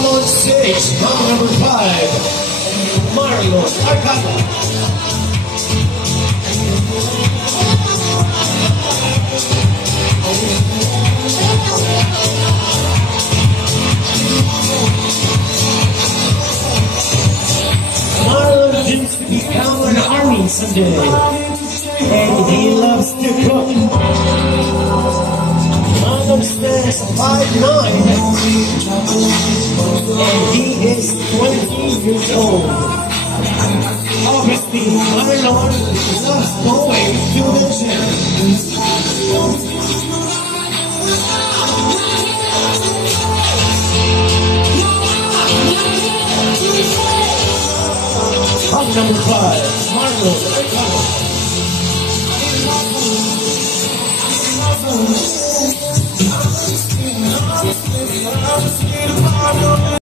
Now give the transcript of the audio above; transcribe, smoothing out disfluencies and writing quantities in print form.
Welcome on stage, round number 5, Mario Arcada. Marlon dreams to become an army someday, and he loves to cook. Marlon stands 5'9", and he is 20 years old. Obviously, Marlon loves going to the gym. Number 5, Marlon.